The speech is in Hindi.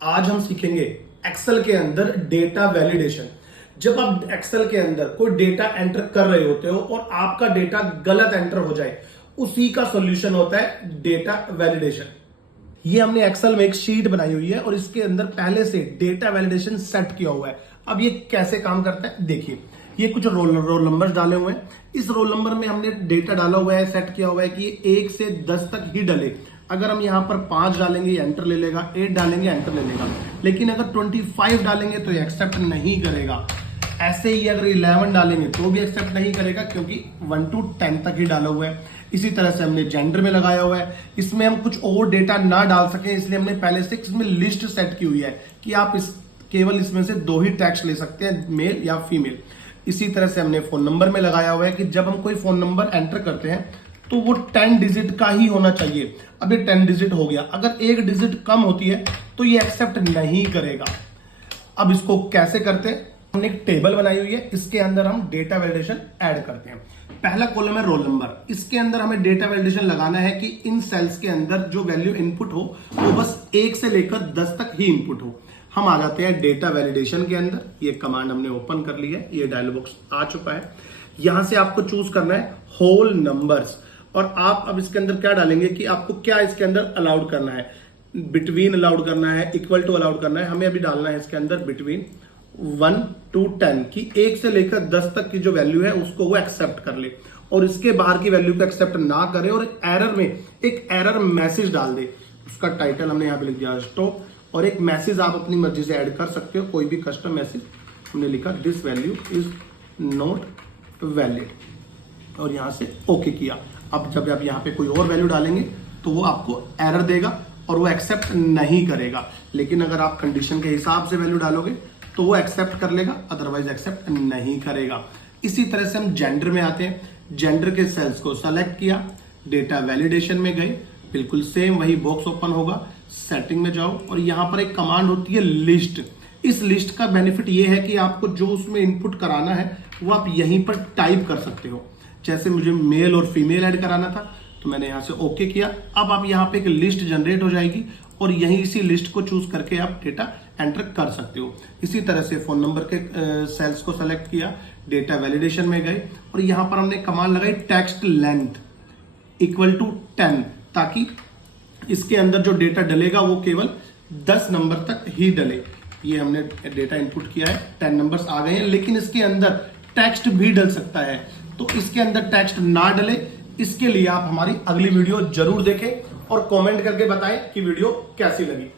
आज हम सीखेंगे एक्सेल के अंदर डेटा वैलिडेशन। जब आप एक्सेल के अंदर कोई डेटा एंटर कर रहे होते हो और आपका डेटा गलत एंटर हो जाए, उसी का सॉल्यूशन होता है डेटा वैलिडेशन। ये हमने एक्सेल में एक शीट बनाई हुई है और इसके अंदर पहले से डेटा वैलिडेशन सेट किया हुआ है। अब ये कैसे काम करता है देखिए, ये कुछ रोल नंबर्स डाले हुए हैं। इस रोल नंबर में हमने डेटा डाला हुआ है, सेट किया हुआ है कि ये 1 से 10 तक ही डले। अगर हम यहां पर 5 डालेंगे एंटर ले लेगा, 8 डालेंगे एंटर ले लेगा, लेकिन अगर 25 डालेंगे तो ये एक्सेप्ट नहीं करेगा। ऐसे ही अगर 11 डालेंगे तो भी एक्सेप्ट नहीं करेगा, क्योंकि 1 to 10 तक ही डाला हुआ है। इसी तरह से हमने जेंडर में लगाया हुआ है, इसमें हम कुछ और डेटा ना डाल सके इसलिए हमने पहले से इसमें लिस्ट सेट की हुई है कि आप केवल इसमें से 2 ही टेक्स्ट ले सकते हैं, मेल या फीमेल। इसी तरह से हमने फोन नंबर में लगाया हुआ है कि जब हम कोई फोन नंबर एंटर करते हैं तो वो 10 डिजिट का ही होना चाहिए। अब ये 10 डिजिट हो गया, अगर 1 डिजिट कम होती है तो ये एक्सेप्ट नहीं करेगा। अब इसको कैसे करते हैं, हमने एक टेबल बनाई हुई है, इसके अंदर हम डेटा वैलिडेशन ऐड करते हैं। पहला कॉलम है रोल नंबर, इसके अंदर हमें डेटा वैलिडेशन लगाना है कि इन सेल्स के अंदर जो वैल्यू इनपुट हो वो बस 1 से लेकर 10 तक ही इनपुट हो। हम आ जाते हैं डेटा वैलिडेशन के अंदर। ये कमांड हमने ओपन कर ली है, ये डायलॉग बॉक्स आ चुका है। यहां से आपको चूज करना है होल नंबर्स, और आप अब इसके अंदर क्या डालेंगे कि आपको क्या इसके अंदर अलाउड करना है। बिटवीन अलाउड करना है, इक्वल टू अलाउड करना है। हमें अभी डालना है इसके अंदर बिटवीन 1 to 10 की 1 से लेकर 10 तक की जो वैल्यू है उसको वो एक्सेप्ट कर ले, और इसके बाहर की वैल्यू को एक्सेप्ट ना करे, और एरर में एक एरर मैसेज डाल दे। उसका टाइटल हमने यहाँ पे लिख दिया स्टॉप, और एक मैसेज आप अपनी मर्जी से ऐड कर सकते हो, कोई भी कस्टम मैसेज। हमने लिखा this value is not valid, और यहां से ओके किया। अब जब आप यहाँ पे कोई और वैल्यू डालेंगे तो वो आपको एरर देगा और वो एक्सेप्ट नहीं करेगा। लेकिन अगर आप कंडीशन के हिसाब से वैल्यू डालोगे तो वो एक्सेप्ट कर लेगा, अदरवाइज एक्सेप्ट नहीं करेगा। इसी तरह से हम जेंडर में आते हैं। जेंडर के सेल्स को सेलेक्ट किया, डेटा वैलिडेशन में गए, बिल्कुल सेम वही बॉक्स ओपन होगा। सेटिंग में जाओ और यहां पर एक कमांड होती है लिस्ट। इस लिस्ट का बेनिफिट ये है कि आपको जो उसमें इनपुट कराना है वो आप यहीं पर टाइप कर सकते हो। जैसे मुझे मेल और फीमेल ऐड कराना था तो मैंने यहां से ओके किया। अब आप यहां पे एक लिस्ट जनरेट हो जाएगी और यहीं इसी लिस्ट को चूज करके आप डेटा एंटर कर सकते हो। इसी तरह से फोन नंबर के सेल्स को सेलेक्ट किया, डेटा वैलिडेशन में गए और यहां पर हमने कमांड लगाई टेक्स्ट लेंथ इक्वल टू 10, ताकि इसके अंदर जो डेटा डलेगा वो केवल 10 नंबर तक ही डले। ये हमने डेटा इनपुट किया है, 10 नंबर्स आ गए हैं, लेकिन इसके अंदर टेक्स्ट भी डल सकता है। तो इसके अंदर टेक्स्ट ना डले, इसके लिए आप हमारी अगली वीडियो जरूर देखें और कमेंट करके बताएं कि वीडियो कैसी लगी।